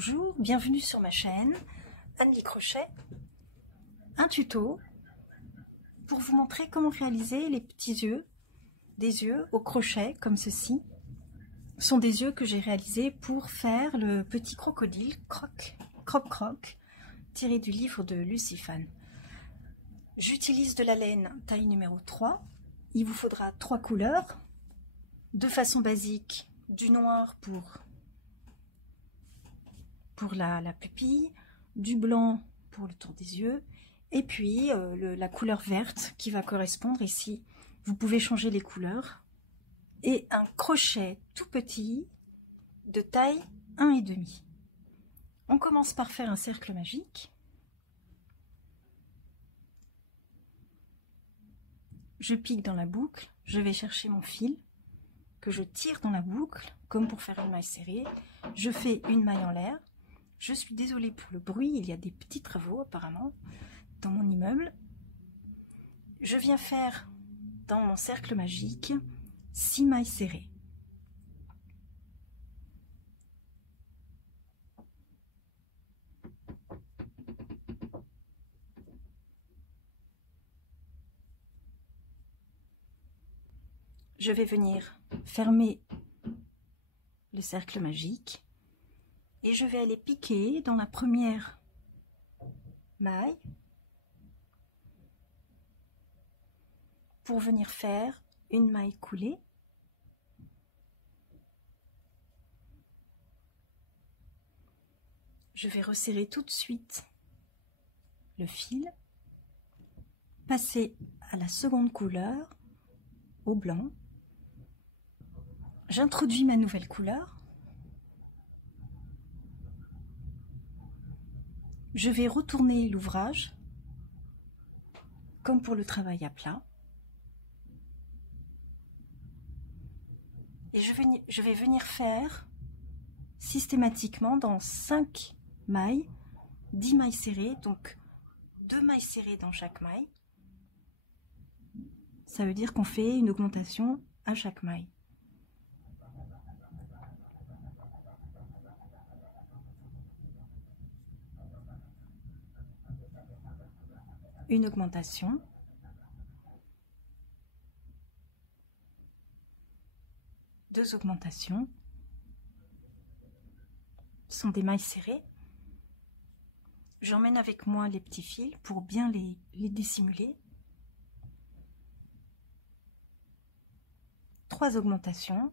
Bonjour, bienvenue sur ma chaîne Annelie Crochet. Un tuto pour vous montrer comment réaliser les petits yeux, des yeux au crochet comme ceci. Ce sont des yeux que j'ai réalisés pour faire le petit crocodile croc tiré du livre de Lucy Fan. J'utilise de la laine taille numéro 3. Il vous faudra 3 couleurs. De façon basique, du noir pour la pupille, du blanc pour le tour des yeux, et puis la couleur verte qui va correspondre ici. Vous pouvez changer les couleurs. Et un crochet tout petit de taille 1,5. On commence par faire un cercle magique. Je pique dans la boucle, je vais chercher mon fil que je tire dans la boucle, comme pour faire une maille serrée. Je fais une maille en l'air. Je suis désolée pour le bruit, il y a des petits travaux apparemment dans mon immeuble. Je viens faire dans mon cercle magique 6 mailles serrées. Je vais venir fermer le cercle magique et je vais aller piquer dans la première maille pour venir faire une maille coulée. Je vais resserrer tout de suite le fil, passer à la seconde couleur, au blanc. J'introduis ma nouvelle couleur. Je vais retourner l'ouvrage, comme pour le travail à plat. Et je vais venir faire systématiquement dans 5 mailles, 10 mailles serrées, donc 2 mailles serrées dans chaque maille. Ça veut dire qu'on fait une augmentation à chaque maille. Une augmentation. Deux augmentations. Ce sont des mailles serrées. J'emmène avec moi les petits fils pour bien les dissimuler. 3 augmentations.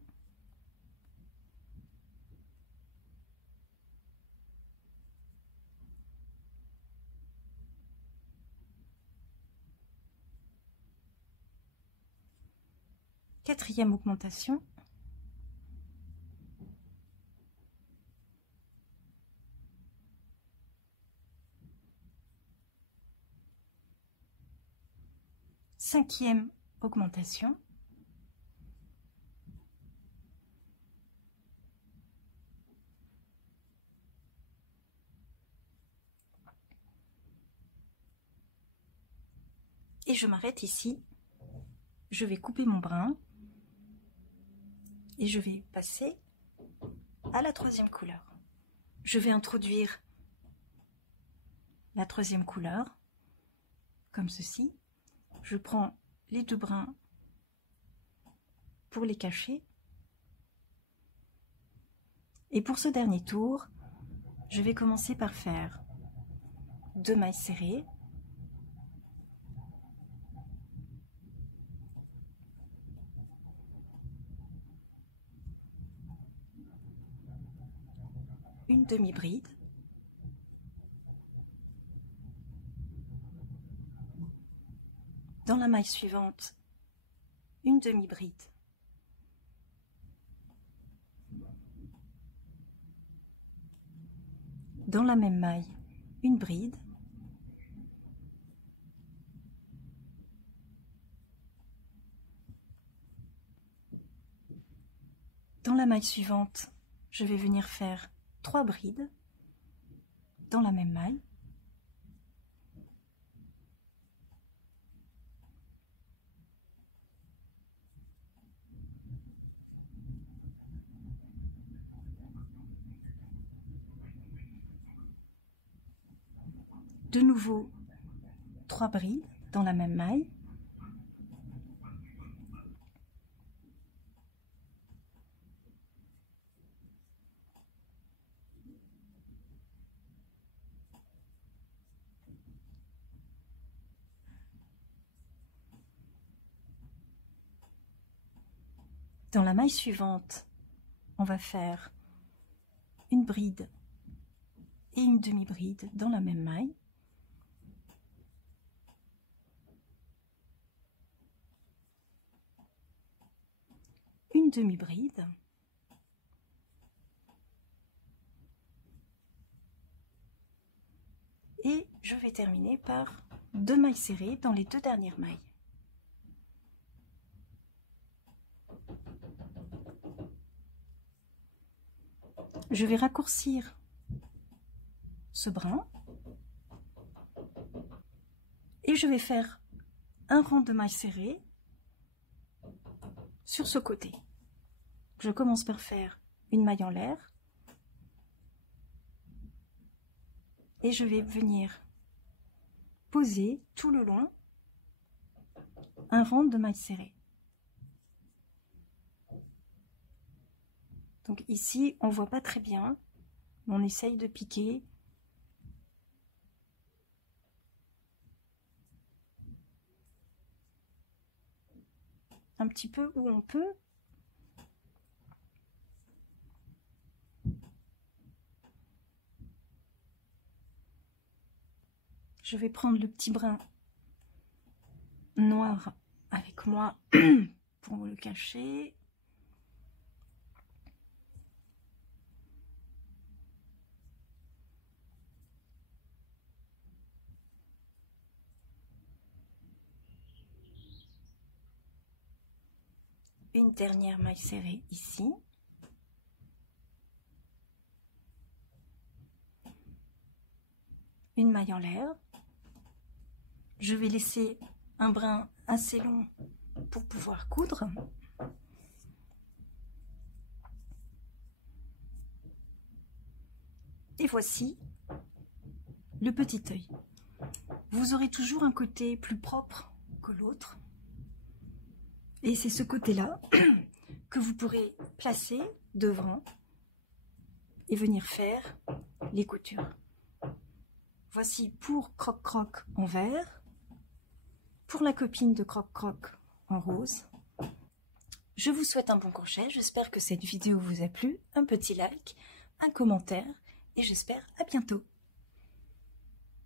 Quatrième augmentation. Cinquième augmentation. Et je m'arrête ici. Je vais couper mon brin. Et je vais passer à la 3e couleur. Je vais introduire la 3e couleur, comme ceci. Je prends les 2 brins pour les cacher. Et pour ce dernier tour, je vais commencer par faire 2 mailles serrées. Une demi-bride. Dans la maille suivante, une demi-bride. Dans la même maille, une bride. Dans la maille suivante, je vais venir faire 3 brides dans la même maille. De nouveau 3 brides dans la même maille. Dans la maille suivante, on va faire une bride et une demi-bride dans la même maille. Une demi-bride. Et je vais terminer par 2 mailles serrées dans les 2 dernières mailles. Je vais raccourcir ce brin et je vais faire un rang de mailles serrées sur ce côté. Je commence par faire une maille en l'air et je vais venir poser tout le long un rang de mailles serrées. Donc ici, on voit pas très bien, mais on essaye de piquer. Un petit peu où on peut. Je vais prendre le petit brin noir avec moi pour le cacher. Une dernière maille serrée ici. Une maille en l'air. Je vais laisser un brin assez long pour pouvoir coudre. Et voici le petit œil. Vous aurez toujours un côté plus propre que l'autre. Et c'est ce côté-là que vous pourrez placer devant et venir faire les coutures. Voici pour Croc Croc en vert, pour la copine de Croc Croc en rose. Je vous souhaite un bon crochet, j'espère que cette vidéo vous a plu, un petit like, un commentaire et j'espère à bientôt.